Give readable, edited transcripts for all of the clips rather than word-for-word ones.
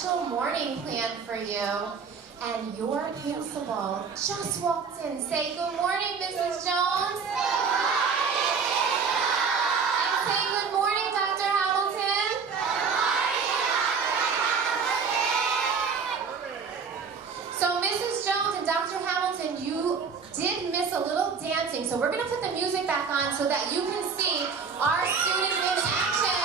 special morning planned for you. And your principal just walked in. Say good morning, Mrs. Jones. Good morning. And say good morning, Dr. Hamilton. Good morning, Dr. Hamilton. So Mrs. Jones and Dr. Hamilton, you did miss a little dancing. So we're going to put the music back on so that you can see our students in action.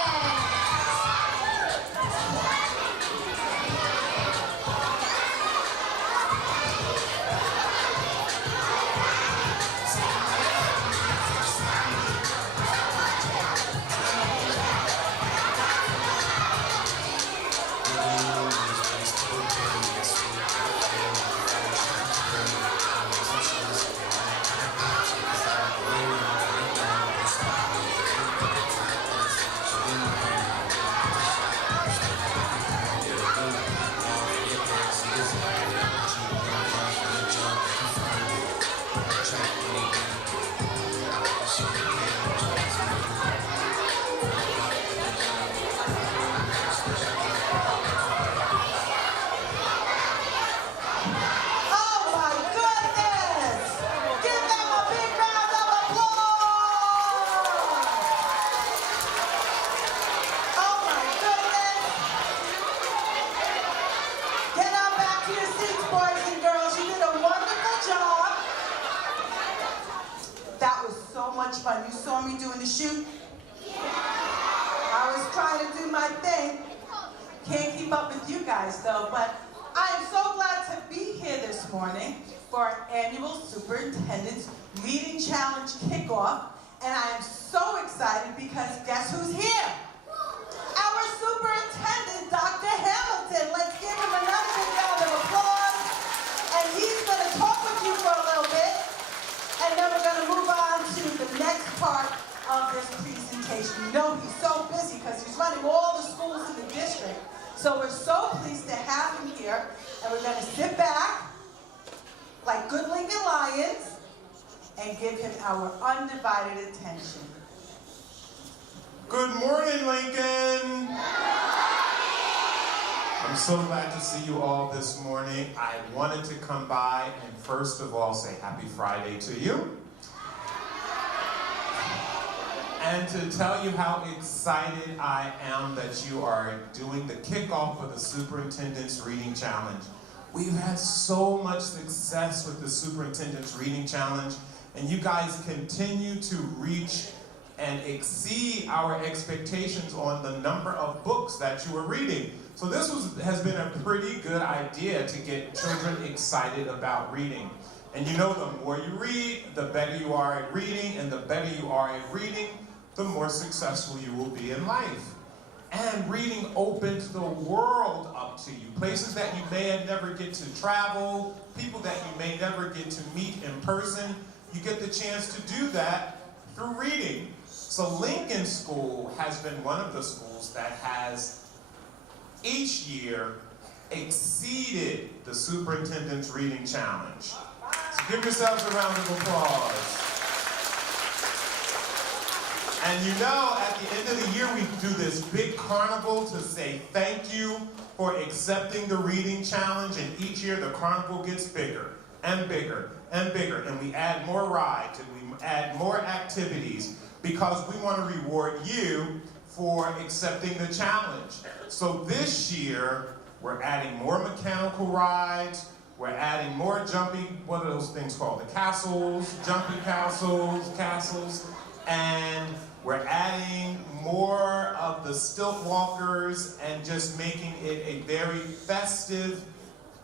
Fun. You saw me doing the shoot? Yeah. I was trying to do my thing. Can't keep up with you guys though, but I am so glad to be here this morning for our annual Superintendent's Reading Challenge kickoff, and I am so excited because guess who's here? Our Superintendent, Dr. Hamilton. Let's give him another big round of applause, and he's going to talk with you for a little bit. And then we're going to move on to the next part of this presentation. You know he's so busy because he's running all the schools in the district. So we're so pleased to have him here. And we're going to sit back like good Lincoln Lions and give him our undivided attention. Good morning, Lincoln. I'm so glad to see you all this morning. I wanted to come by and first of all say happy Friday to you. And to tell you how excited I am that you are doing the kickoff for the Superintendent's Reading Challenge. We've had so much success with the Superintendent's Reading Challenge, and you guys continue to reach and exceed our expectations on the number of books that you are reading. So this has been a pretty good idea to get children excited about reading. And you know, the more you read, the better you are at reading, and the better you are at reading, the more successful you will be in life. And reading opens the world up to you. Places that you may never get to travel, people that you may never get to meet in person, you get the chance to do that through reading. So Lincoln School has been one of the schools that has each year exceeded the Superintendent's Reading Challenge. So give yourselves a round of applause. And you know, at the end of the year, we do this big carnival to say thank you for accepting the reading challenge, and each year the carnival gets bigger and bigger and bigger, and we add more rides and we add more activities because we want to reward you for accepting the challenge. So this year, we're adding more mechanical rides, we're adding more jumping, what are those things called? The castles, jumping castles, and we're adding more of the stilt walkers and just making it a very festive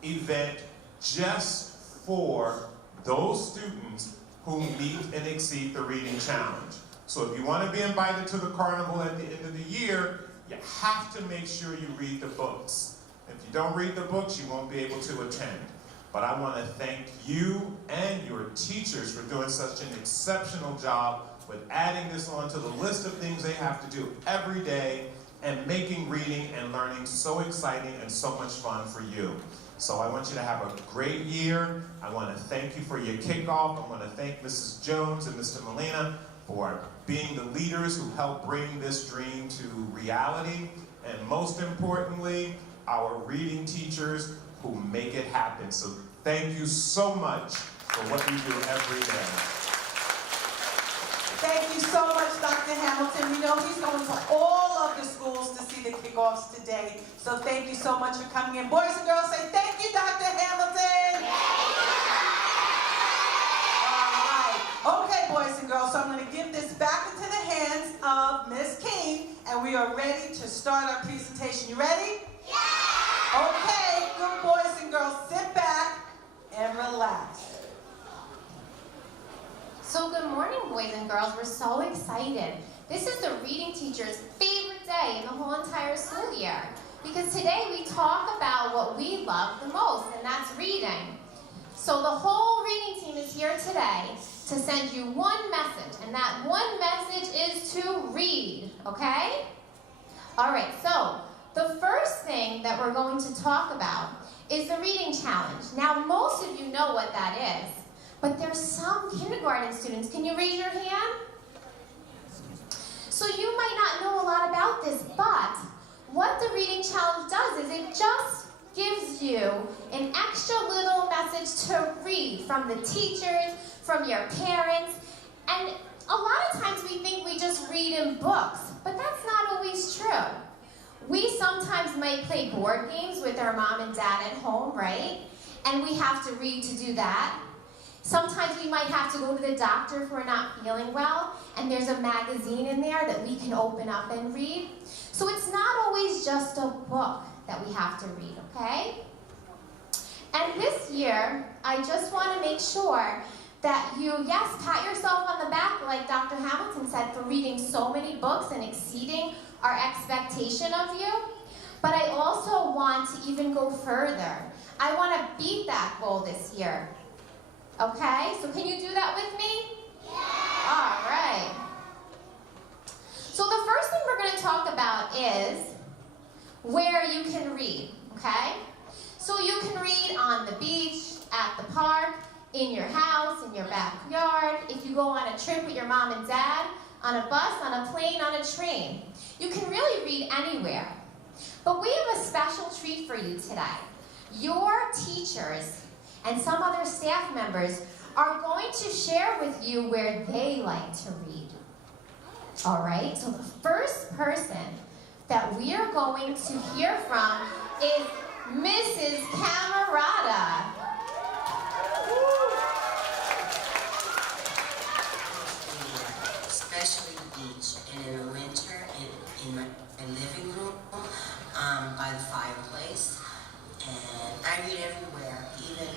event just for those students who meet and exceed the reading challenge. So if you want to be invited to the carnival at the end of the year, you have to make sure you read the books. If you don't read the books, you won't be able to attend. But I want to thank you and your teachers for doing such an exceptional job with adding this onto the list of things they have to do every day and making reading and learning so exciting and so much fun for you. So I want you to have a great year. I want to thank you for your kickoff. I want to thank Mrs. Jones and Mr. Molina for being the leaders who helped bring this dream to reality. And most importantly, our reading teachers who make it happen. So thank you so much for what you do every day. Thank you so much, Dr. Hamilton. You know, he's going to all of the schools to see the kickoffs today. So thank you so much for coming in. Boys and girls, say thank you, Dr. Hamilton. All right. Okay, boys and girls, so I'm going to give this back into the hands of Ms. King, and we are ready to start our presentation. You ready? Yeah! Okay, good boys and girls, sit back and relax. So good morning, boys and girls. We're so excited. This is the reading teacher's favorite day in the whole entire school year, because today we talk about what we love the most, and that's reading. So the whole reading team is here today to send you one message, and that one message is to read, okay? All right, so the first thing that we're going to talk about is the reading challenge. Now, most of you know what that is, but there's some kindergarten students. Can you raise your hand? So you might not know a lot about this, but what the reading challenge does is it just gives you an extra little message to read from the teachers, from your parents, and a lot of times we think we just read in books, but that's not always true. We sometimes might play board games with our mom and dad at home, right? And we have to read to do that. Sometimes we might have to go to the doctor if we're not feeling well, and there's a magazine in there that we can open up and read. So it's not always just a book that we have to read, okay? And this year, I just want to make sure that you, yes, pat yourself on the back, like Dr. Hamilton said, for reading so many books and exceeding our expectation of you. But I also want to even go further. I want to beat that goal this year. Okay, so can you do that with me? Yeah. All right. So the first thing we're going to talk about is where you can read, okay? So you can read on the beach, at the park, in your house, in your backyard, if you go on a trip with your mom and dad, on a bus, on a plane, on a train. You can really read anywhere. But we have a special treat for you today. Your teachers and some other staff members are going to share with you where they like to read. All right, so the first person that we are going to hear from is Mrs. Camerata. Especially the beach, and in the winter in my living room by the fireplace. And I read everywhere, even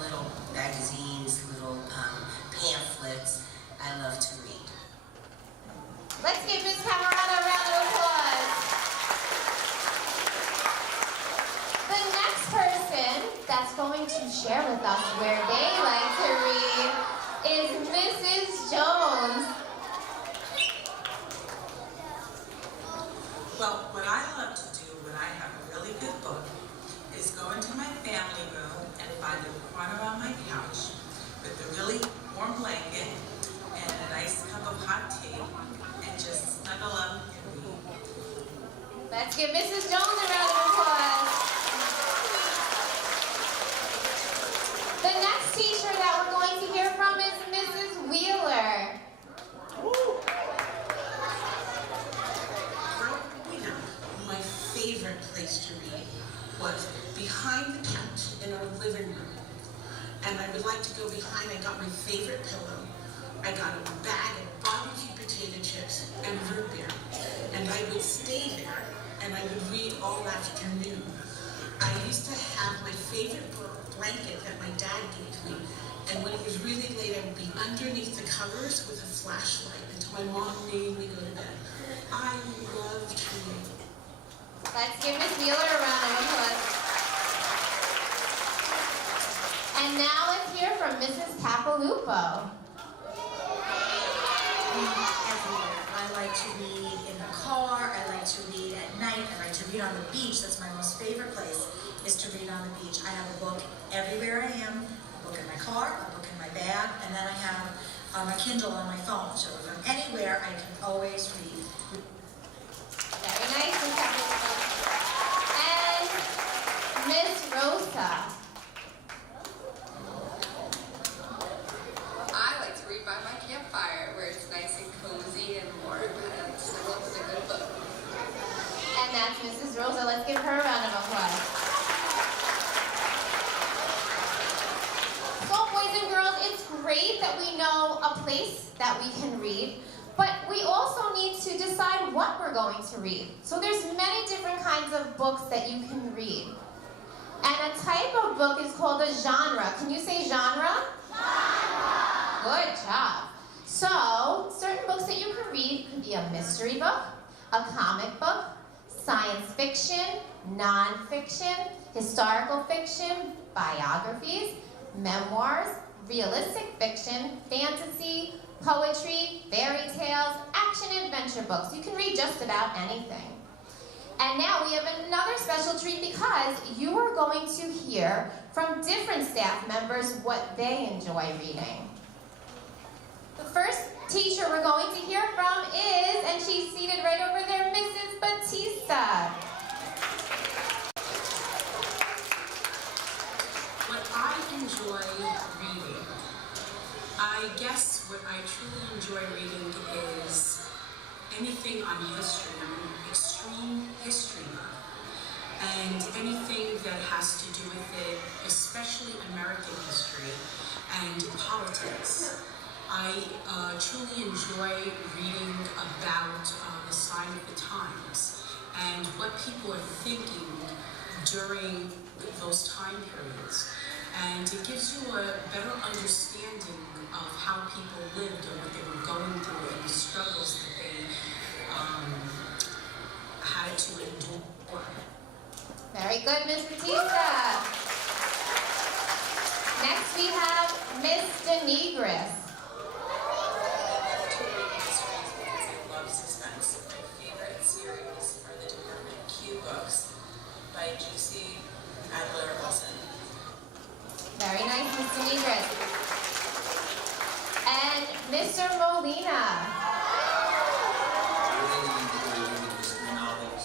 little magazines, little pamphlets. I love to read. Let's give Ms. Camerata a round of applause. The next person that's going to share with us where they like to read is Mrs. Jones. Well, what I love to do when I have a really good book is go into my family room and find a corner on my couch with a really warm blanket and a nice cup of hot tea and just snuggle up and read. Let's give Mrs. Jones a round of applause. The next teacher that we're going to hear from is Mrs. Wheeler. Growing up, my favorite place to read was behind the couch in our living room. And I would like to go behind. I got my favorite pillow. I got a bag of barbecue potato chips and root beer. And I would stay there and I would read all afternoon. I used to have my favorite blanket that my dad gave me. And when it was really late, I would be underneath the covers with a flashlight until my mom made me go to bed. I loved reading. Let's give Ms. Wheeler a round of applause. And now let's hear from Mrs. Capalupo. Everywhere. I like to read in the car, I like to read at night, I like to read on the beach. That's my most favorite place, is to read on the beach. I have a book everywhere I am, a book in my car, a book in my bag, and then I have my Kindle on my phone. So if I'm anywhere, I can always read. Very nice, Ms. Capalupo. And that's Mrs. Rosa. Let's give her a round of applause. So, boys and girls, it's great that we know a place that we can read, but we also need to decide what we're going to read. So there's many different kinds of books that you can read. And a type of book is called a genre. Can you say genre? Genre! Good job. So, certain books that you can read could be a mystery book, a comic book, science fiction, non-fiction, historical fiction, biographies, memoirs, realistic fiction, fantasy, poetry, fairy tales, action-adventure books. You can read just about anything. And now we have another special treat because you are going to hear from different staff members what they enjoy reading. The first teacher we're going to hear from is, and she's seated right over there, Mrs. Batista. What I enjoy reading, I guess what I truly enjoy reading is anything on history. I'm an extreme history buff. And anything that has to do with it, especially American history and politics. I truly enjoy reading about the sign of the times and what people are thinking during those time periods. And it gives you a better understanding of how people lived and what they were going through and the struggles that they had to endure. Very good, Miss Batista. Next we have Miss Denegris. By Juicy Adler Wilson. Very nice, Miss Denegris. And Mr. Molina. I really enjoy reading mystery novels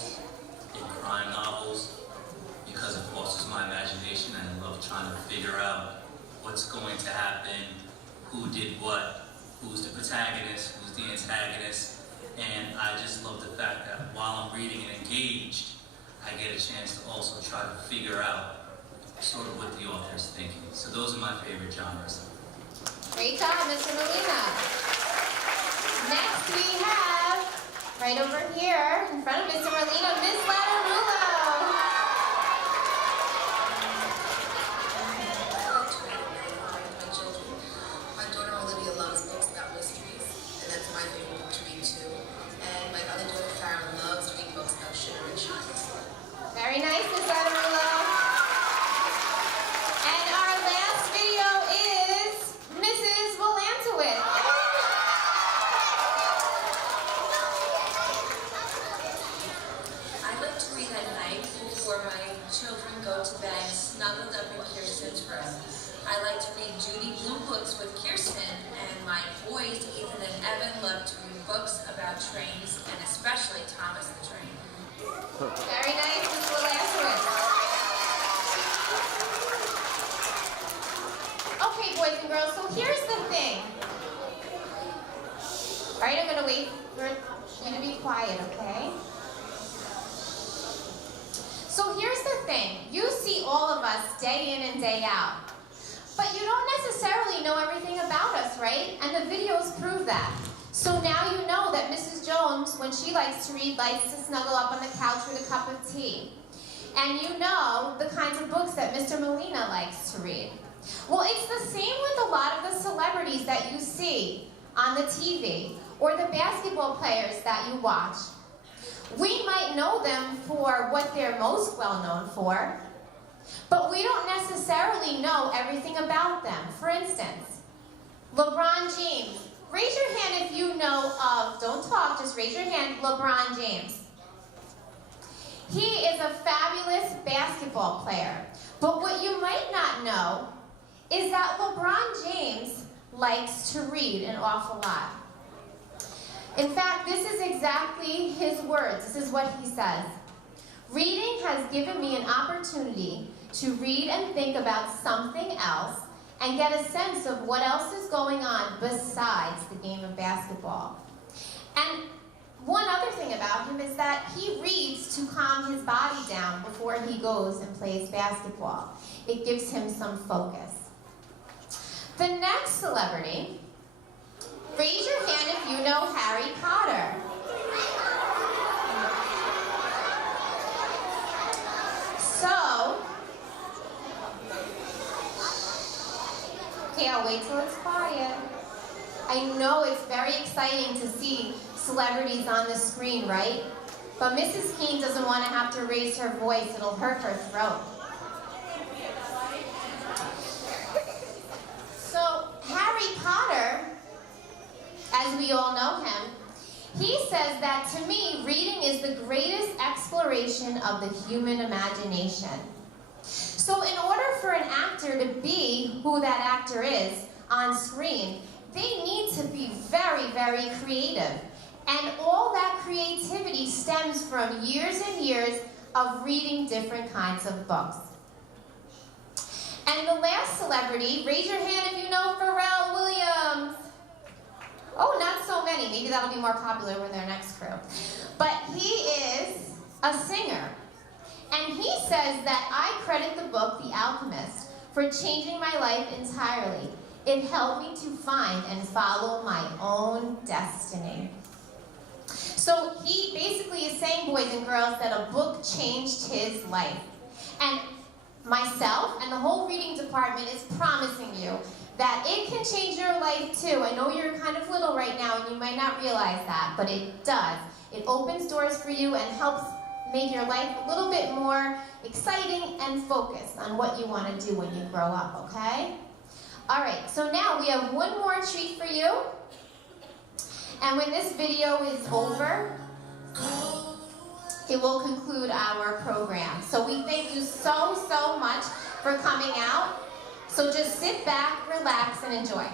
and crime novels because it fosters my imagination and I love trying to figure out what's going to happen, who did what, who's the protagonist, who's the antagonist, and I just love the fact that while I'm reading and engaged, I get a chance to also try to figure out sort of what the author's thinking. So those are my favorite genres. Great job, Mr. Molina. Next we have, right over here, in front of Mr. Molina, Miss Latterulo. My daughter Olivia loves books about mysteries, and that's my favorite book to read too. And my other daughter Farron loves reading books about sugar and chives. Very nice, Miss Latterulo. And our last video is Mrs. Volantowicz. I like to read at night before my children go to bed, snuggled up in Kirsten's room. I like to read Judy Blue books with Kirsten, and my boys, Ethan and Evan, love to read books about trains, and especially Thomas the Train. Very nice, Ms. Volantowicz. Okay, boys and girls, so here's the thing. All right, I'm going to wait for you to be quiet, okay? So here's the thing. You see all of us day in and day out. But you don't necessarily know everything about us, right? And the videos prove that. So now you know that Mrs. Jones, when she likes to read, likes to snuggle up on the couch with a cup of tea. And you know the kinds of books that Mr. Molina likes to read. Well, it's the same with a lot of the celebrities that you see on the TV or the basketball players that you watch. We might know them for what they're most well known for, but we don't necessarily know everything about them. For instance, LeBron James. Raise your hand if you know of, don't talk, just raise your hand, LeBron James. He is a fabulous basketball player. But what you might not know is that LeBron James likes to read an awful lot. In fact, this is exactly his words. This is what he says. Reading has given me an opportunity to read and think about something else and get a sense of what else is going on besides the game of basketball. And one other thing about him is that he reads to calm his body down before he goes and plays basketball. It gives him some focus. The next celebrity, raise your hand if you know Harry Potter. So, okay, I'll wait till it's quiet. I know it's very exciting to see celebrities on the screen, right? But Mrs. Keene doesn't want to have to raise her voice. It'll hurt her throat. So, Harry Potter, as we all know him, he says that, to me, reading is the greatest exploration of the human imagination. So in order for an actor to be who that actor is on screen, they need to be very, very creative. And all that creativity stems from years and years of reading different kinds of books. And the last celebrity, raise your hand if you know Pharrell Williams. Oh, not so many. Maybe that'll be more popular with their next crew. But he is a singer. And he says that I credit the book, The Alchemist, for changing my life entirely. It helped me to find and follow my own destiny. So he basically is saying, boys and girls, that a book changed his life. And myself and the whole reading department is promising you that it can change your life too. I know you're kind of little right now and you might not realize that, but it does. It opens doors for you and helps make your life a little bit more exciting and focused on what you want to do when you grow up, okay? All right, so now we have one more treat for you. And when this video is over, it will conclude our program. So we thank you so, so much for coming out. So just sit back, relax, and enjoy.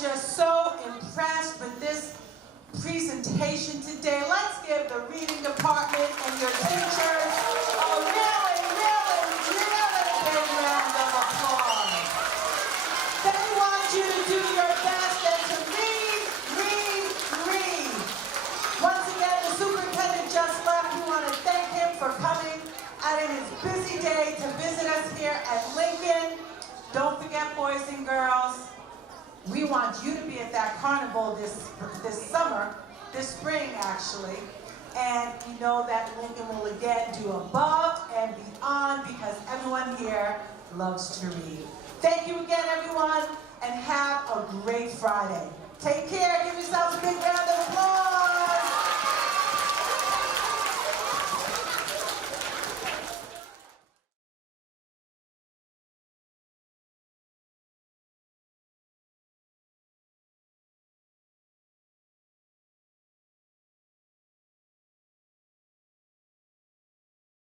Just so impressed with this presentation today. Let's give the reading department and your teachers a really, really, really big round of applause. They want you to do your best and to read, read, read. Once again, the superintendent just left. We want to thank him for coming out in his busy day to visit us here at Lincoln. Don't forget, boys and girls, We want you to be at that carnival this summer, this spring actually, and we know that Lincoln will again do above and beyond because everyone here loves to read. Thank you again, everyone, and have a great Friday. Take care. Give yourselves a big round of applause.